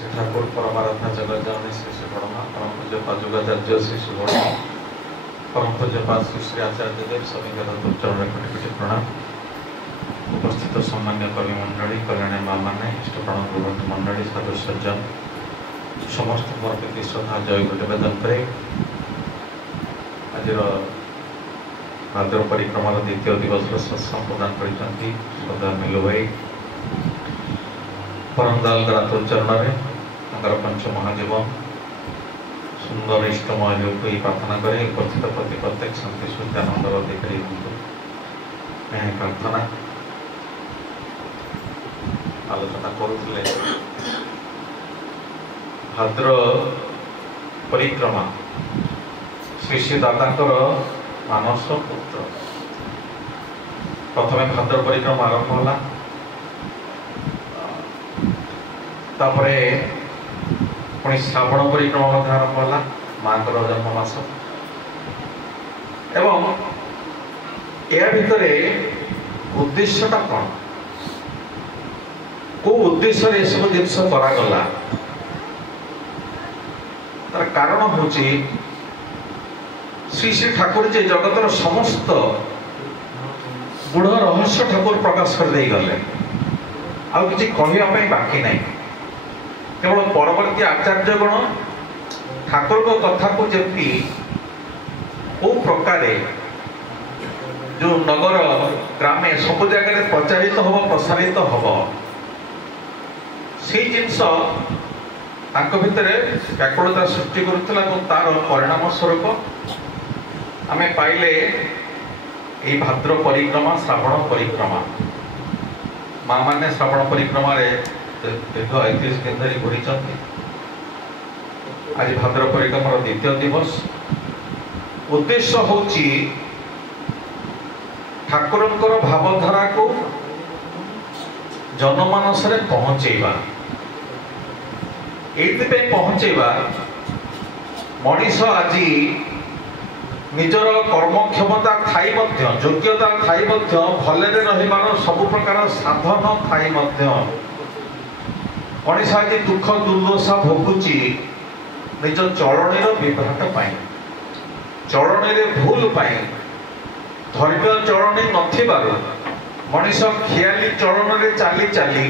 श्री ठाकुर परमाराध्य जगज्जननी श्री श्री बड़मा परम पूज्यपाद योगाचार्य श्री श्री बड़मा परम पूज्यपाद श्री श्री आचार्य देव सभी चरण कोटि कोटि प्रणाम। उपस्थित सम्मान्य कवि मंडली कल्याणी माँ मैंने इष्टप्राण गुरुबंधु मंडली साधु सज्जन समस्त मोर प्रति श्रद्धा जय निवेदन करे। आज भाद्र परिक्रमा द्वितीय दिवस सत्संग प्रदान कर श्रद्धा मिलु भाई परमदाल चरण में पंच महाजीवन सुंदर इष्टमय योग प्रार्थना करे। उपस्थित प्रति प्रत्येक शांति सुधानंद अधिकारी हूँ यह प्रार्थना आलोचना करुले। भाद्र परिक्रमा श्री श्री दादांकर मानस पुत्र प्रथम भाद्र परिक्रमा आरंभ होला तापरे पुणी श्रावण परिक्रमा आरंभ होला माँ जन्ममास एवं या भितर उद्देश्यटा कौन को उद्देश्य ये सब जिनस करागला तार कारण हूँ श्री श्री ठाकुर जे जगतर समस्त गुढ़ रहस्य ठाकुर प्रकाश कर दे गले आ किसी कहवाई बाकी नहीं। केवल परवर्ती आचार्य गण ठाकुर को कथा को जमी को प्रकार जो नगर ग्रामे सब जगह प्रचारित हम प्रसारित हम से जिनस भितर व्याकुलता सृष्टि करुला तार परिणाम स्वरूप आमे पाइले ये भाद्र परिक्रमा श्रावण परिक्रमा माँ मैंने श्रावण परिक्रमा दीर्घ 31 दिन धरी घूरी आज भाद्र परिक्रमा द्वितीय दिवस। उद्देश्य हूँ ठाकुरंकर भावधारा को जनमानस रे पहुँचेवा ये पहुँचेवा मनीष आज निजर कर्म क्षमता थाई योग्यता थाई भलरे रहिबार सब प्रकार साधन थाई मनीष आज दुख दुर्दशा भोगुची निज चलनी विभ्राट पाई चलनी भूल पाई धैर्य चलनी नथिबारु मनीष खियाली चलन रे चाली चाली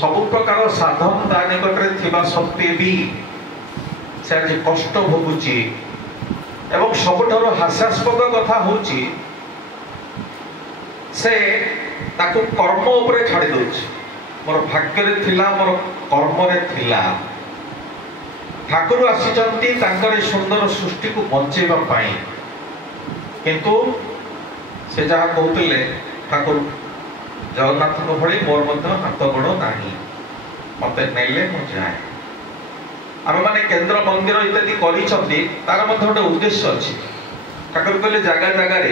सब प्रकार साधन ता निकटरे थिबा सत्वे भी से आज कष्ट भोगुची एवं सबुठारु हास्यास्पद कथा होची से ताकू कर्म उपरे छाड़ी दउची मोर भाग्य रे थिला मोर कर्म रे थिला ठाकुर आसीचंती तांकर सुंदर सृष्टि को बंचेबा पाई किंतु से जहाँ कहते ठाकुर जगन्नाथ भली मोर मध्य हाथ गोड़ नाही मते नेले मु जाए आम मैंने केन्द्र मंदिर इत्यादि करी तार गोटे उद्देश्य अच्छी ठाकुर कहले जगह जगार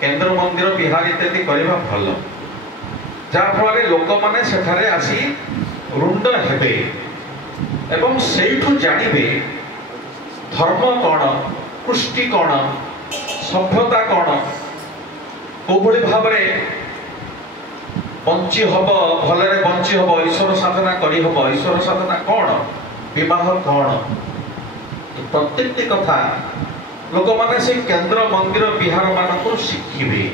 केन्द्र मंदिर विहार इत्यादि करवा भल जहाँफल लोक मैंने सेठारे आसी रुंड हेबे एवं सेठू जानवे धर्म कौन कृष्टि कौन सभ्यता कौन कोभली भाव बंची हम भलरे बंची हम ईश्वर साधना करी हम ईश्वर साधना कौन विवाह कौन प्रत्येक कथा लोक मैंने से केन्द्र मंदिर विहार मान को शिखिबे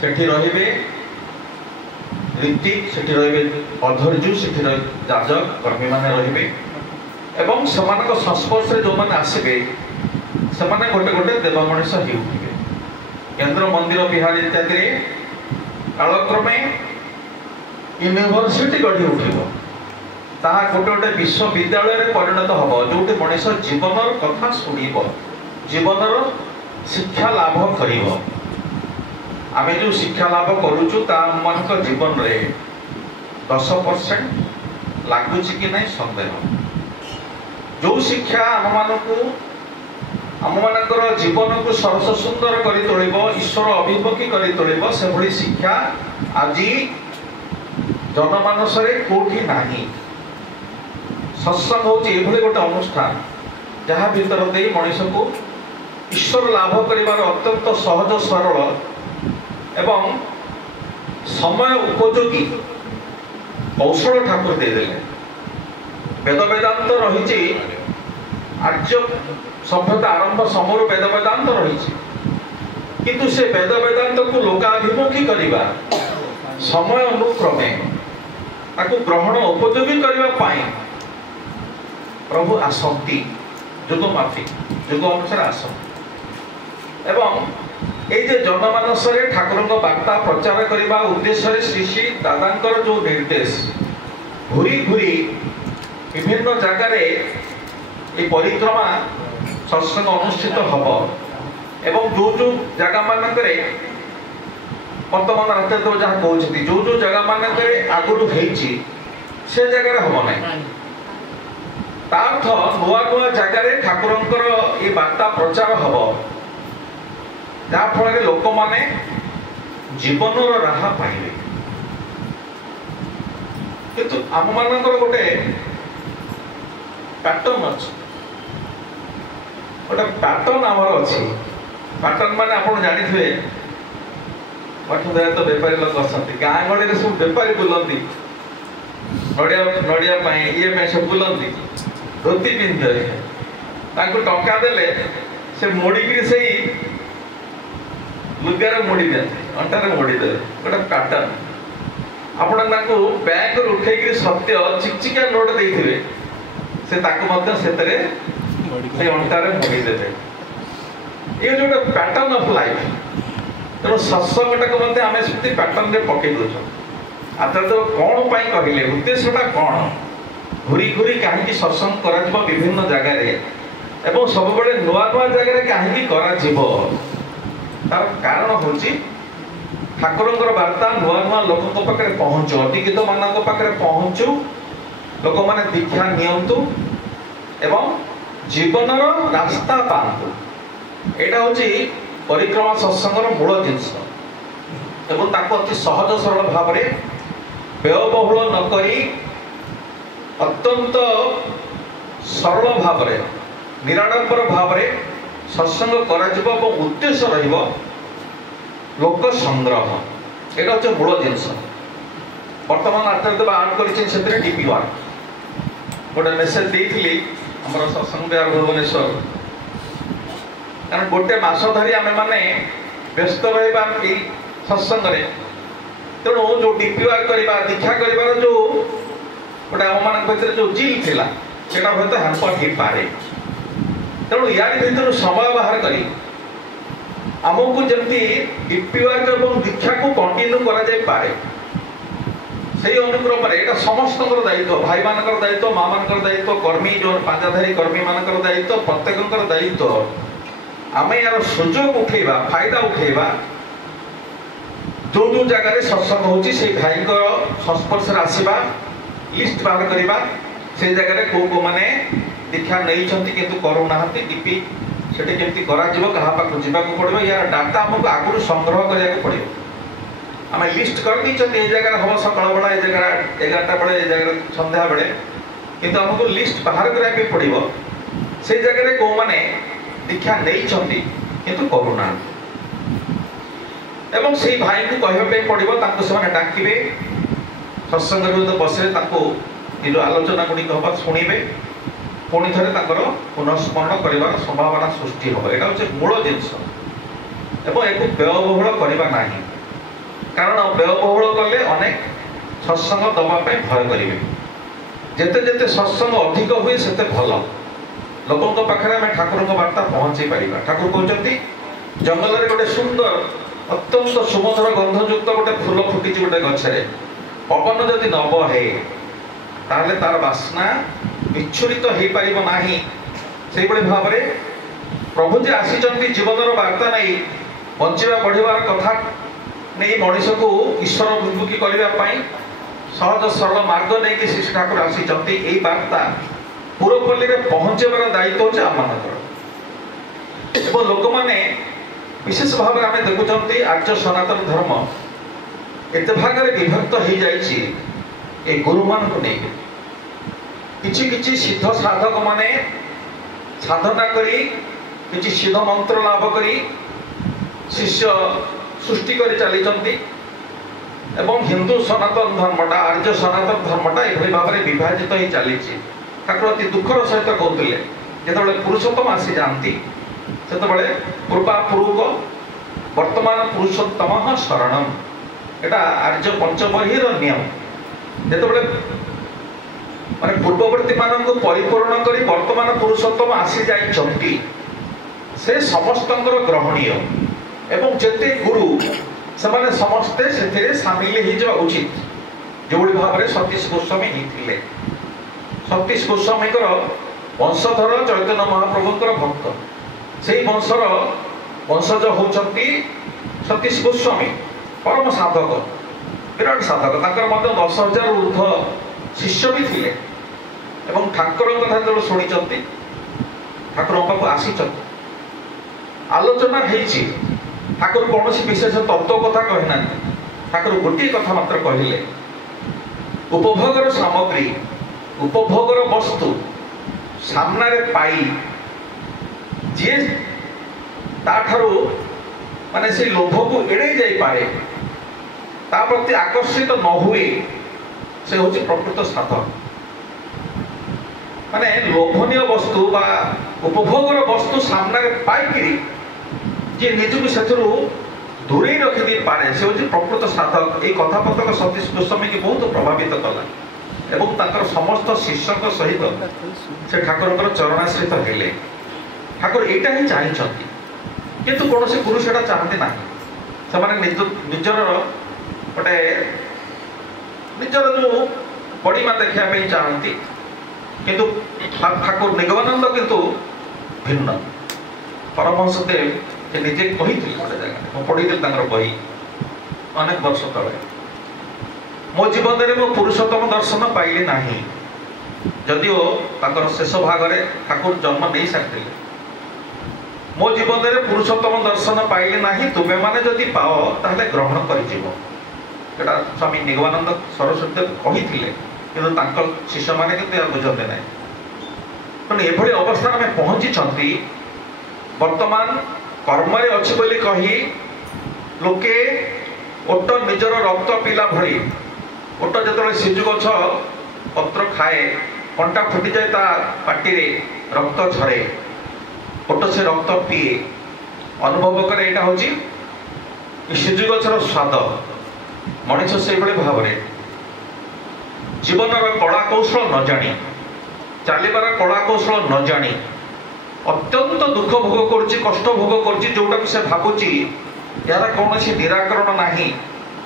सेठी रहिबे रीति सेठी रहिबे अधर्जु सेठी जाजक कर्मी माने रहिबे एवं समान संस्पर्श जो मैंने आसबे से गोटे गोटे देव मनीष ही उठिबे केन्द्र मंदिर विहार इत्यादि कालक्रमे यूनिवर्सिटी गढ़ी उठिबो ताहा गोटे गोटे विश्वविद्यालय परिणत हम जो मनीष जीवन कथा शुणव जीवन शिक्षा लाभ कर आम जो शिक्षा लाभ करुचु मान जीवन रे 10% लगुच कि नहीं सन्देह जो शिक्षा आम मानकर जीवन को सरस सुंदर कर तोड़ब ईश्वर अभिमुखी कर तोड़ब से भली शिक्षा आज जनमानस कोठी नहीं। सत्संग हूँ ये गोटे अनुष्ठान जहाँ भीतर दे मनीष को ईश्वर लाभ करिवार अत्यंत सहज सरल एवं समय उपयोगी कौशल ठाकुर देदेले वेद वेदांत रही आर्य सभ्यता आरंभ समय वेद वेदांत रही किंतु से वेद वेदांत को लोकाभिमुखी करवा समय अनुक्रमे ताकू ग्रहण उपयोगी करने प्रभु आसती जुग माफी जुग अनुसार आसती एवं ये जनमानस ठाकुर वार्ता प्रचार करने उद्देश्य श्री श्री दादांकर जो निर्देश घूरी घूरी विभिन्न जगार ये परिक्रमा सत्संग अनुष्ठित हम एवं जो जो जगह मानक वर्तमान रात तो जहाँ कहते जो जो जगह मानक आगुरी से जगार हम ना तार्थ नुआ नुआ जगार ठाकुर ये वार्ता प्रचार हम जहाँफल लोक मैंने जीवन राह पाइबे किंतु आम मान गोटे पैटर्न अच्छे गोटे पैटर्न आमर अच्छी पैटर्न माने आप जानी तो बेपारी लोग अच्छा गाँ गहली सब बेपारी बुलती नड़िया ये सब बुलती धोती पिंधे टंका देले से मोड़िकी से लुगार मोड़ी दिखते अंटार मोड़ी दे गोटे पैटर्न आपण बैंक उठे सत्य चिकचिकिया नोट देते से अंटार मोड़ी देते ये जो पैटर्न ऑफ लाइफ तेणु सत्संग टाक आम से पैटर्न में पकई दौर आचार्य तो कौन पाई कहले उद्देश्यटा कौन घूरी घूरी कहीं सत्संग कर विभिन्न जगार सब नुआ नुआ जगह कहीं तार कारण हूँ ठाकुर वार्ता नुआ नुआ लोकों पाखे पहुँचु अतिकित मान पाखे पहुँचु लोक मैंने दीक्षा नियंतु एवं जीवन रास्ता पातु यहाँ हूँ परिक्रमा सत्संगर मूल जिनस एवं अति सहज सरल भाव में व्ययबहुल नक अत्यंत सरल भाव में निराडंबर भाव में सत्संग कर उद्देश्य लोक संग्रह यहाँ हूँ मूल जिनस बर्तमान आचार्य आड कर डीपी वन गोटे मेसेज देती आम सत्संग विहार भुवनेश्वर कारण गोटे मास धरी आम मैंने व्यस्त रहा सत्संग तेणु जो डीपी वार करवा दीक्षा कर जो गोटे आम मान जो जिल थिला सेटा हूँ हैंपर हो पारे तेणु यार भर समय बाहर करी आमको जमी डीपी वर्क और दीक्षा को कंटिन्यू करे से अनुक्रम यहाँ समस्त दायित्व भाई मान दायित्व माँ मान दायित्व कर्मी जो पांचाधारी कर्मी मान दायित्व प्रत्येक दायित्व आम यार सुजोग उठेबा फायदा उठेबा जो जो जगह सत्संग होची से भाई संस्पर्श आसवा लिस्ट बाहर करवा से जगह को मैंने दीक्षा नहीं किंतु करूना डीपी से केमती कर पड़ो यार डाटा आमको आगुरी संग्रह करा पड़ो आम लिस्ट कर ये जगह हम सका बेला ये जगह 11टा बेले ये जगह संध्या बेले किंतु आमको लिस्ट बाहर करा पड़ो से जगह कौ मैंने दीक्षा नहीं किंतु करूना एवं से भाई को कहवाई पड़ो से डाकिबे सत्संग बसरे निज आलोचना गुड़िक हम शुणे पुणी थे पुनस्मरण कर संभावना सृष्टि हम यहाँ हूँ मूल जिनस एवं एक व्ययबहुल करवा ना कारण व्ययबहुल कले अनेक सत्संग दवाई भय करेंगे जिते जिते सत्संग अधिक हुए से भल लोकों पाखे आम ठाकुर वार्ता पहुँचे पार ठाकुर कहते जंगल में गोटे सुंदर अत्यंत सुमधुर गंधयुक्त गोटे फूल फुटी गोटे गचरे पवन जदि न बहे ताहले तार बास्ना विच्छुरित हो पारिब नाही से भाव में प्रभु जी आसी जीवन वार्ता नहीं बंचा बढ़िवार कथा नहीं मनीष को ईश्वर विमुखी करने सहज सरल मार्ग नहीं श्री ठाकुर आसी वार्ता पूर्वपल्ली में पहुँचार दायित्व हूँ आम लोक मैंने विशेष भाव में आम देखुं आर्य सनातन धर्म एत भाग में विभक्त हो जाए गुरु मान को लेकिन किछि किछि सिद्ध साधक माने साधना करी किछि सिद्ध मंत्र लाभ करी शिष्य सृष्टि कर चली एवं हिंदू सनातन धर्मटा आर्य सनातन धर्मटा ये भाव में विभाजित हो चली ଠାକୁର ଅତି ଦୁଃଖର ସହିତ କହୁଥିଲେ ଯେତେବେଳେ ପୁରୁଷୋତ୍ତମ ଆସି ଯାଆନ୍ତି ସେତେବେଳେ ପୂର୍ବାପୂର୍ବ ବର୍ତ୍ତମାନ ପୁରୁଷୋତ୍ତମ ଶରଣମ୍, ଏଟା ଆର୍ଯ୍ୟ ପଞ୍ଚବହୀର ନିୟମ। ଯେତେବେଳେ ମାନେ ପୂର୍ବବର୍ତ୍ତୀ ମାନଙ୍କୁ ପରିପୂରଣ କରି ବର୍ତ୍ତମାନ ପୁରୁଷୋତ୍ତମ ଆସି ଯାଇଛନ୍ତି ସେ ସମସ୍ତଙ୍କର ଗ୍ରହଣୀୟ ଏବଂ ଯେତେ ଗୁରୁ ସେମାନେ ସମସ୍ତେ ସେଥିରେ ସାମିଲ ହେଇଯିବା ଉଚିତ। ଯେଉଁଭଳି ଭାବରେ ସତୀଶ ଗୋସ୍ୱାମୀ ହେଇଥିଲେ। ସତୀଶ ଗୋସ୍ୱାମୀଙ୍କର ବଂଶଧର ଚୈତନ୍ୟ ମହାପ୍ରଭୁଙ୍କର ଭକ୍ତ, ସେଇ ବଂଶର ବଂଶଜ ହଉଛନ୍ତି ସତୀଶ ଗୋସ୍ୱାମୀ, ପରମ ସାଧକ, ବିରାଟ ସାଧକ। ତାଙ୍କର ମଧ୍ୟ 10,000 ଊର୍ଦ୍ଧ୍ୱ ଶିଷ୍ୟ ବି ଥିଲେ ଏବଂ ଠାକୁରଙ୍କ କଥା ଯେତେବେଳେ ଶୁଣିଛନ୍ତି ଠାକୁରଙ୍କ ପାଖକୁ ଆସିଛନ୍ତି, ଆଲୋଚନା ହେଇଛି। ଠାକୁର କୌଣସି ବିଶେଷ ତତ୍ତ୍ୱ କଥା କହିନାହାନ୍ତି। ଠାକୁର ଗୋଟିଏ କଥା ମାତ୍ର କହିଲେ, ଉପଭୋଗର ସାମଗ୍ରୀ, ଉପଭୋଗର ବସ୍ତୁ ସାମ୍ନାରେ ପାଇ ଯିଏ ତାଠାରୁ ମାନେ ସେ ଲୋଭକୁ ଏଡ଼େଇ ଯାଇପାରେ, ତା ପ୍ରତି ଆକର୍ଷିତ ନ ହୁଏ, ସେ ହେଉଛି ପ୍ରକୃତ ସାଧକ। ମାନେ ଲୋଭନୀୟ ବସ୍ତୁ ବା ଉପଭୋଗର ବସ୍ତୁ ସାମ୍ନାରେ ପାଇକିରି ଯିଏ ନିଜକୁ ସେଥିରୁ ଦୂରେଇ ରଖିଦେଇପାରେ ସେ ହେଉଛି ପ୍ରକୃତ ସାଧକ। ଏଇ କଥାପତ୍ରକ ସତୀଶ ଗୋସ୍ୱାମୀକି ବହୁତ ପ୍ରଭାବିତ କଲା ଏବଂ ତାଙ୍କର ସମସ୍ତ ଶିଷ୍ୟଙ୍କ ସହିତ ସେ ଠାକୁରଙ୍କର ଚରଣାଶ୍ରିତ ହେଲେ। ଠାକୁର ଏଇଟା ହିଁ ଚାହିଁଛନ୍ତି, କିନ୍ତୁ କୌଣସି ଗୁରୁ ସେଇଟା ଚାହାନ୍ତି ନାହିଁ। ସେମାନେ ନିଜର ଗୋଟେ ନିଜର ଯେଉଁ ବଡ଼ିମା ଦେଖିବା ପାଇଁ ଚାହାନ୍ତି, କିନ୍ତୁ ଠାକୁର ନିଗମାନନ୍ଦ କିନ୍ତୁ ଭିନ୍ନ। ପରମହଂସ ଦେବ ସେ ନିଜେ କହିଥିଲେ ଗୋଟେ ଜାଗାରେ, ମୁଁ ପଢ଼ିଥିଲି ତାଙ୍କର ବହି ଅନେକ ବର୍ଷ ତଳେ, ମୋ ଜୀବନରେ ମୁଁ ପୁରୁଷୋତ୍ତମ ଦର୍ଶନ ପାଇଲି ନାହିଁ। ଯଦିଓ ତାଙ୍କର ଶେଷ ଭାଗରେ ଠାକୁର ଜନ୍ମ ନେଇ ସାରିଥିଲେ। ମୋ ଜୀବନରେ ପୁରୁଷୋତ୍ତମ ଦର୍ଶନ ପାଇଲି ନାହିଁ, ତୁମେମାନେ ଯଦି ପାଅ ତାହେଲେ ଗ୍ରହଣ କରିଯିବ। ଏଇଟା ସ୍ୱାମୀ ନିଗମାନନ୍ଦ ସରସ୍ୱତୀ ଦେବ କହିଥିଲେ, କିନ୍ତୁ ତାଙ୍କ ଶିଷ୍ୟମାନେ କିନ୍ତୁ ଏହା ବୁଝନ୍ତି ନାହିଁ। ତେଣୁ ଏଭଳି ଅବସ୍ଥାରେ ଆମେ ପହଞ୍ଚିଛନ୍ତି। ବର୍ତ୍ତମାନ କର୍ମରେ ଅଛି ବୋଲି କହି ଲୋକେ ଓଟ ନିଜର ରକ୍ତ ପିଲା ଭଳି, ଓଟ ଯେତେବେଳେ ସିଜୁ ଗଛ ପତ୍ର ଖାଏ, କଣ୍ଟା ଫୁଟିଯାଏ ତା ପାଟିରେ, ରକ୍ତ ଝରେ, ଓଟ ସେ ରକ୍ତ ପିଏ, ଅନୁଭବ କରେ ଏଇଟା ହେଉଛି ସିଜୁ ଗଛର ସ୍ୱାଦ। ମଣିଷ ସେଇଭଳି ଭାବରେ ଜୀବନର କଳା କୌଶଳ ନ ଜାଣି, ଚାଲିବାର କଳା କୌଶଳ ନ ଜାଣି ଅତ୍ୟନ୍ତ ଦୁଃଖ ଭୋଗ କରୁଛି, କଷ୍ଟ ଭୋଗ କରୁଛି, ଯେଉଁଟାକୁ ସେ ଭାବୁଛି ଏହାର କୌଣସି ନିରାକରଣ ନାହିଁ,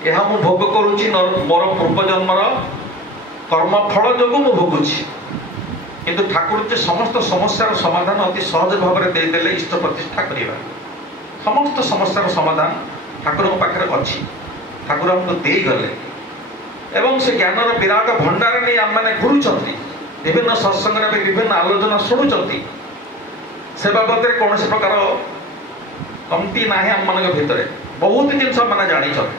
ଏହା ମୁଁ ଭୋଗ କରୁଛି ମୋର ପୂର୍ବଜନ୍ମର କର୍ମଫଳ ଯୋଗୁଁ ମୁଁ ଭୋଗୁଛି। କିନ୍ତୁ ଠାକୁର ଯେ ସମସ୍ତ ସମସ୍ୟାର ସମାଧାନ ଅତି ସହଜ ଭାବରେ ଦେଇଦେଲେ ଇଷ୍ଟ ପ୍ରତିଷ୍ଠା କରିବା। ସମସ୍ତ ସମସ୍ୟାର ସମାଧାନ ଠାକୁରଙ୍କ ପାଖରେ ଅଛି, ଠାକୁର ଆମକୁ ଦେଇଗଲେ ଏବଂ ସେ ଜ୍ଞାନର ବିରାଟ ଭଣ୍ଡାର ନେଇ ଆମମାନେ ଘୁରୁଛନ୍ତି। ବିଭିନ୍ନ ସତ୍ସଙ୍ଗରେ ବିଭିନ୍ନ ଆଲୋଚନା ଶୁଣୁଛନ୍ତି। ସେ ବାବଦରେ କୌଣସି ପ୍ରକାର କମତି ନାହିଁ ଆମମାନଙ୍କ ଭିତରେ। ବହୁତ ଜିନିଷ ମାନେ ଜାଣିଛନ୍ତି,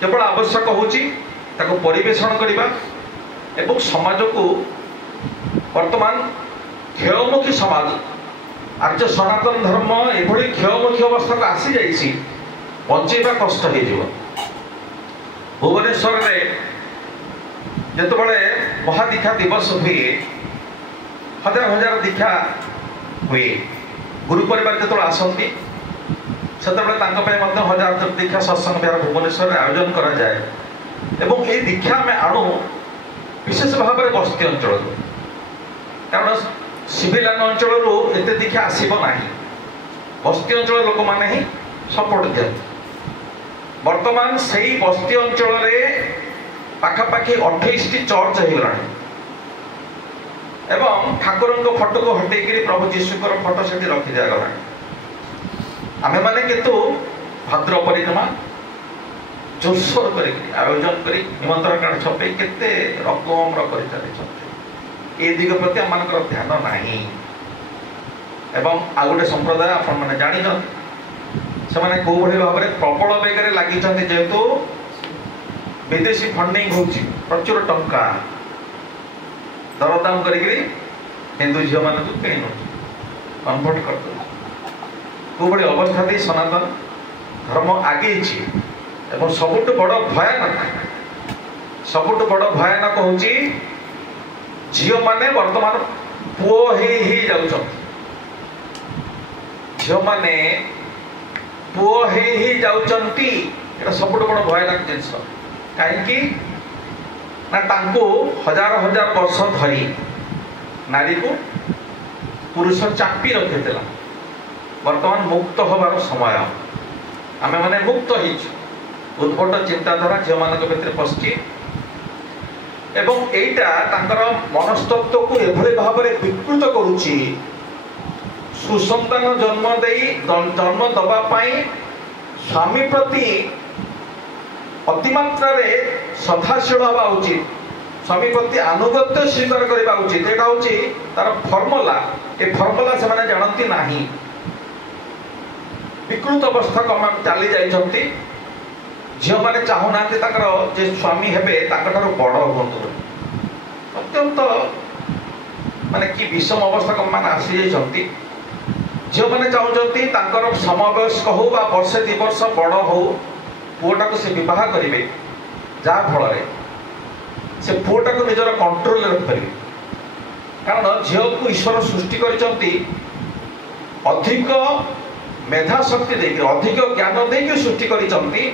କେବଳ ଆବଶ୍ୟକ ହେଉଛି ତାକୁ ପରିବେଷଣ କରିବା ଏବଂ ସମାଜକୁ ବର୍ତ୍ତମାନ କ୍ଷୟମୁଖୀ ସମାଜ, ଆର୍ଯ୍ୟ ସନାତନ ଧର୍ମ ଏଭଳି କ୍ଷୟମୁଖୀ ଅବସ୍ଥାକୁ ଆସିଯାଇଛି, ବଞ୍ଚେଇବା କଷ୍ଟ ହେଇଯିବ। ଭୁବନେଶ୍ୱରରେ ଯେତେବେଳେ ମହାଦୀକ୍ଷା ଦିବସ ହୁଏ, ହଜାର ହଜାର ଦୀକ୍ଷା ହୁଏ, ଗୁରୁ ପରିବାର ଯେତେବେଳେ ଆସନ୍ତି ସେତେବେଳେ ତାଙ୍କ ପାଇଁ ମଧ୍ୟ ହଜାର ଦୀକ୍ଷା ସତ୍ସଙ୍ଗ ବିହାର ଭୁବନେଶ୍ୱରରେ ଆୟୋଜନ କରାଯାଏ ଏବଂ ଏହି ଦୀକ୍ଷା ଆମେ ଆଣୁ ବିଶେଷ ଭାବରେ ବସ୍ତି ଅଞ୍ଚଳରୁ, କାରଣ ସିଭିଲାନ ଅଞ୍ଚଳରୁ ଏତେ ଦୀକ୍ଷା ଆସିବ ନାହିଁ। ବସ୍ତି ଅଞ୍ଚଳ ଲୋକମାନେ ହିଁ ସପୋର୍ଟ ଦିଅନ୍ତି। ବର୍ତ୍ତମାନ ସେଇ ବସ୍ତି ଅଞ୍ଚଳରେ ପାଖାପାଖି 28ଟି ଚର୍ଚ୍ଚ ହେଇଗଲାଣି ଏବଂ ଠାକୁରଙ୍କ ଫଟୋକୁ ହଟେଇକିରି ପ୍ରଭୁ ଯୀଶୁଙ୍କର ଫଟୋ ସେଠି ରଖି ଦିଆଗଲାଣି। ଆମେମାନେ କିନ୍ତୁ ଭାଦ୍ର ପରିକ୍ରମା ଜୋରସୋର କରିକି ଆୟୋଜନ କରି ନିମନ୍ତ୍ରଣ କାର୍ଡ ଛପେଇ କେତେ ରକମର କରି ଚାଲିଛନ୍ତି। ଏ ଦିଗ ପ୍ରତି ଆମମାନଙ୍କର ଧ୍ୟାନ ନାହିଁ। ଏବଂ ଆଉ ଗୋଟେ ସମ୍ପ୍ରଦାୟ ଆପଣମାନେ ଜାଣିଛନ୍ତି, ସେମାନେ କୋଉଭଳି ଭାବରେ ପ୍ରବଳ ବେଗରେ ଲାଗିଛନ୍ତି, ଯେହେତୁ ବିଦେଶୀ ଫଣ୍ଡିଂ ହେଉଛି, ପ୍ରଚୁର ଟଙ୍କା ଦରଦାମ କରିକିରି ହିନ୍ଦୁ ଝିଅମାନଙ୍କୁ କିଣି ନେଉଛି, କନଭର୍ଟ କରିଦେଉଛି। କୋଉଭଳି ଅବସ୍ଥା ଦେଇ ସନାତନ ଧର୍ମ ଆଗେଇଛି ଏବଂ ସବୁଠୁ ବଡ଼ ଭୟାନକ ହେଉଛି झील मैंने वर्तमान पुओ ही जाउछन झील मैंने पुओ ही जाउछंती एटा सबुठ बड़ भयानक जिनस कहीं ना तांको हजार हजार वर्ष धरी नारी को पुरुष चापी रखिला वर्तमान मुक्त हबार समय आमे माने मुक्त हो उद्भट चिंताधारा झील मान भीतर पशि एवं एटा तांकर मनस्तत्व को एभली भाव में विकृत करुच्ची सुसंतान जन्म दबा स्वामी प्रति अतिमात्रा श्रद्धाशील हवा उचित स्वामी प्रति आनुगत्य स्वीकार करने उचित यहाँ हूँ तार फर्मुला ये फर्मुला से मैंने जानती ना विकृत अवस्था कम चली जाती झील मैंने चाहूना जे स्वामी हे बड़ हूँ अत्यंत माने कि विषम अवस्था कम मैंने आसी जाती झील मैंने चाहते समवयस्क हो वर्षे 2 वर्ष बड़ हो पुओटा को से विवाह करेंगे जहाँ फल से पुओटा को निजर कंट्रोल रखिपारे कारण झील को ईश्वर सृष्टि करती अधिक मेधा शक्ति देकर अधिक ज्ञान देकर सृष्टि करते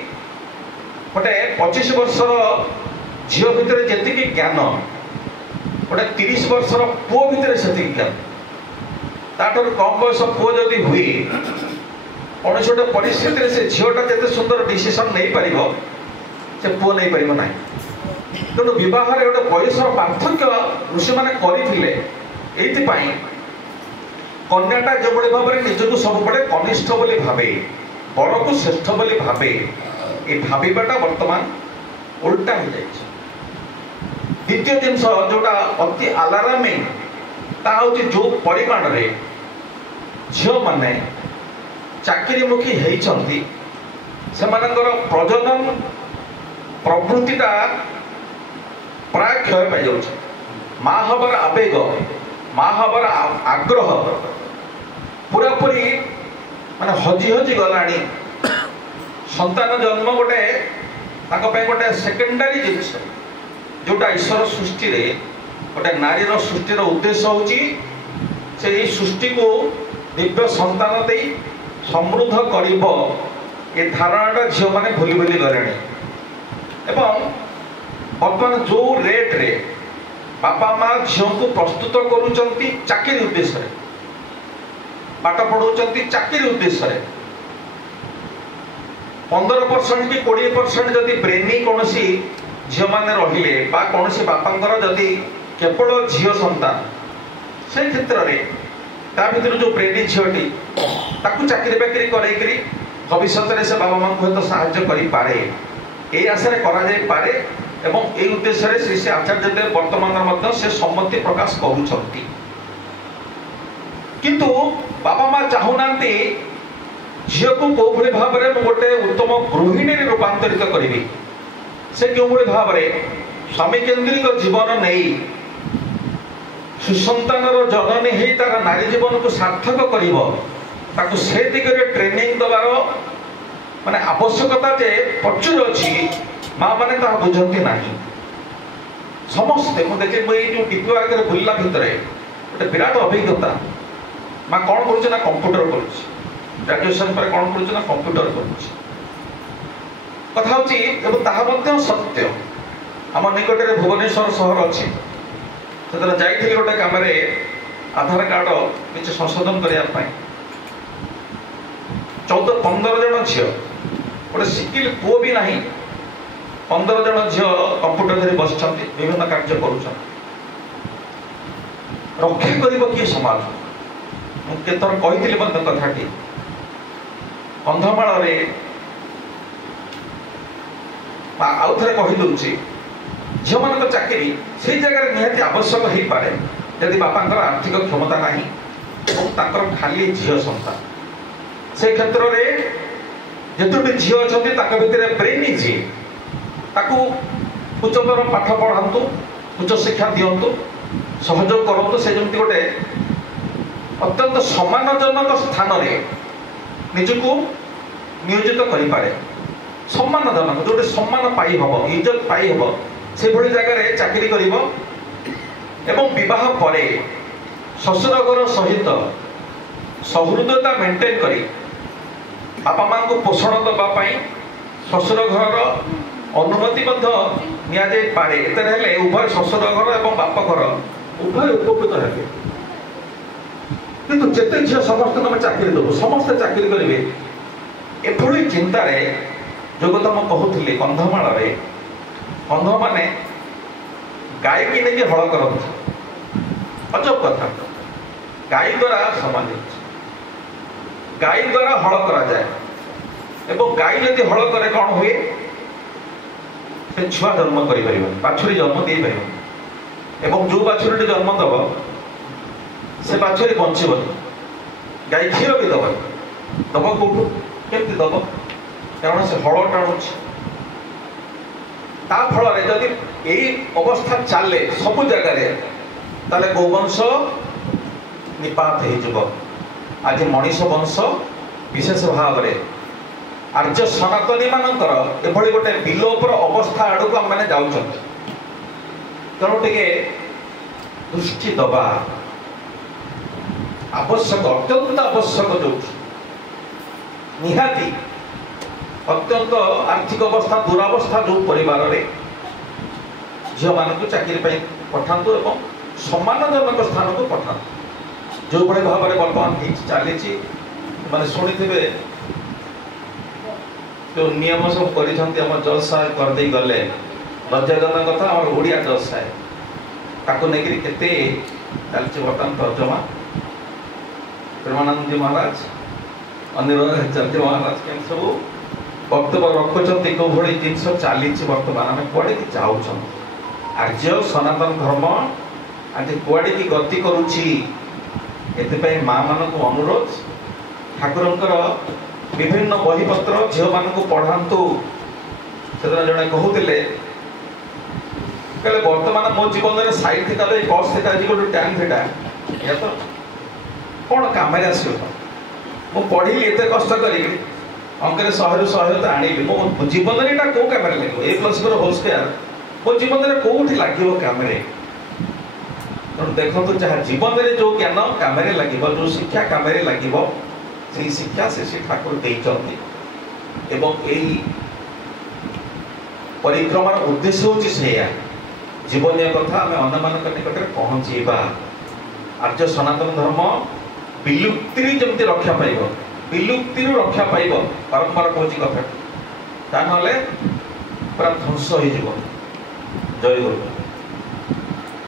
गोटे 25 वर्षर झील भितर जी ज्ञान गोटे 30 वर्षर पुओ भितर से ज्ञान ताठर कम बयस पुओ जदि हुए कौन गोटे परिस्थिति से झीलटा जिते सुंदर डिसीजन नहीं पार से पुओ नहीं पार ना तेणु बह गोटे बयसर पार्थक्य ऋषि मैंने करते कन्याटा जो भाव में निजक सब बड़े कनिष्ठ बोली भावे बड़ को श्रेष्ठ बोली भावे ये भावटा वर्तमान उल्टा हो जाए। द्वितीय जिनस जोटा अति अलार्मिंग ता हूँ जो परिमाण रे झील माने चाकरीमुखी होती से प्रजनन प्रवृत्तिटा प्राय क्षय पाई जाऊँ माँ हबार आवेग माँ हबार आग्रह पूरापूरी माने हजी हजी गलानी संतान जन्म गोटे गोटे सेकेंडरी जिनिस जोटा ईश्वर सृष्टि रे गोटे नारीर सृष्टिर उद्देश्य होची से ये सृष्टि को दिव्य संतान दे समृद्ध करिब ये धारणाटा झील मैंने भूली भूली गले एवं बर्तमान जो रेट रे बापा माँ झील को प्रस्तुत करुचंती चाकरी उद्देश्य पाठ पढ़ाऊँ चाकरी उद्देश्य 15% कि 20% जदि ब्रेनी कौन झील मैंने रहिले कौन बापांकर जदि केवल झील संतान से क्षेत्र में ता भीतर जो ब्रेनी झीलटी ताकू चाकरी बाकरी करेकरी भविष्य में से बाबा माँ को साहाय्य करे ये आशा करे एवं ये उद्देश्य श्री श्री आचार्य देव वर्तमान से सम्मति प्रकाश करुँच किंतु बाबा माँ चाहूना झील को कौ भाई भाव में गोटे उत्तम गृहिणी रूपांतरित करी से क्यों भाव में स्वामी केन्द्रिक जीवन नहीं सुसंतान जननी ही तार नारी जीवन को सार्थक कर से दिगरे ट्रेनिंग दबार माने आवश्यकता जे प्रचुर अच्छी माँ मैंने बुझती ना समस्ते मुझे जो डीपी आगे बुलला भितर गोटे विराट अभिज्ञता माँ कौन करुँच ना कंप्यूटर कर ग्रेजुएशन पर कौन करुँच ना कंप्यूटर कथा हूँ सत्य आम निकट में भुवनेश्वर सहर अच्छी से जाइए गोटे कम आधार कार्ड किसी संशोधन करने 14-15 जन झील गोटे सिकिल पुओ भी ना 15 जन झील कंप्यूटर धरी बस विभिन्न कार्य कर रक्षा कर किए समाज मुझे थर कही कथाटी कंधमाल आउ थे कहीदे झील मान चाकरी से जगह निहाती आवश्यक हो पाए यदि बापा आर्थिक क्षमता ना खाली झील संतान से क्षेत्र में जितोटी झील अच्छा भितर ब्रेनी जी उच्चतर पाठ पढ़ातु उच्च शिक्षा दिंतु सहयोग करूँ से जमी गोटे अत्यंत सम्मानजनक स्थान निजक नियोजित करें सम्मानजनक जो सम्मान पाई हम इज्जत पाई हम से भली जगह चाकरी कर एवं विवाह परे शशुर घर सहित सहृदयता मेंटेन करी बापा माँ को पोषण दवाई शशुर घर अनुमति नि पारे एते उभय शशुर घर और बाप घर उभय उपकृत हे किंतु जिते झील समस्त तुम चाकरी देव समस्ते चाकरी करेंगे एभली चिंतार जो कथा मुझे कहूली कंधमाल कंध मैंने गाय कि नहीं हल करती अजब कथा गाय द्वारा समाज गाय द्वारा हल करा जाए एवं गाय यदि हल करे कौन हुए से छुआ जन्म कर बाछुरी जन्म दे पार एवं जो बाछुरी जन्म दब से बाछुरी बंचब गाय क्षीर भी दब दब कौटू केमती दब कारण से हल टाणुच ता फल जदि यही अवस्था चले सबु जगह गौवंश निपात हो आज मनीष वंश विशेष भाव में आर्य सनातनी मानकर एभली गोटे विलोपर अवस्था आड़ को आम मैंने जाऊँ तेणु टे दृष्टि दबा आवश्यक अत्यंत आवश्यक जो निहाती अत्यंत आर्थिक अवस्था दुरावस्था जो परिवार रे झील मान चाकरी पठातु एवं सम्मानजनक स्थान को पठातु जो भाई भाव में बर्तमान चली मैंने शुणी थे जो नियम सब कर जज साहेब करदे गले लज्जाजनक कथा आम ओडिया जज साहेब ताको लेकिन केते चलती बर्तमान तर्जमा प्रेमानंद जी महाराज अनिरुद्ध चलती महाराज के सब वक्तव्य रखुंट कौ भाई जिनस चली बर्तमान आम कड़े कि जाऊँ आर्य सनातन धर्म आज कड़े कि गति करुच्ची एपाई माँ मान को अनुरोध ठाकुरंकर विभिन्न बहीपत्र झील मान पढ़ातु से जड़े कहते कहले बर्तमान मो जीवन में साइड थीटा कस थीटा गोटे टैन थीटा या तो कौन कम आसो मु पढ़ी एत कष्ट करी अंक 100 ରୁ 100 आनी मो जीवन में कौ कम लगे A+B होल स्क्वायर मो जीवन में कौटी लगे कम तेणु देखो जहाँ जीवन में जो ज्ञान कम लगे जो शिक्षा कम लगे से शिक्षा से ठाकुर देइचंती एवं यही परिक्रमार उद्देश्य होची सेया जीवनीय कथा आम अन्य निकट में पहुँचेबा आर्य सनातन धर्म विलुप्ति जमती रक्षा पाइब विलुप्ति रक्षा पाइब परंपरा कौच कथा ता पूरा ध्वंस हो जय गुरु।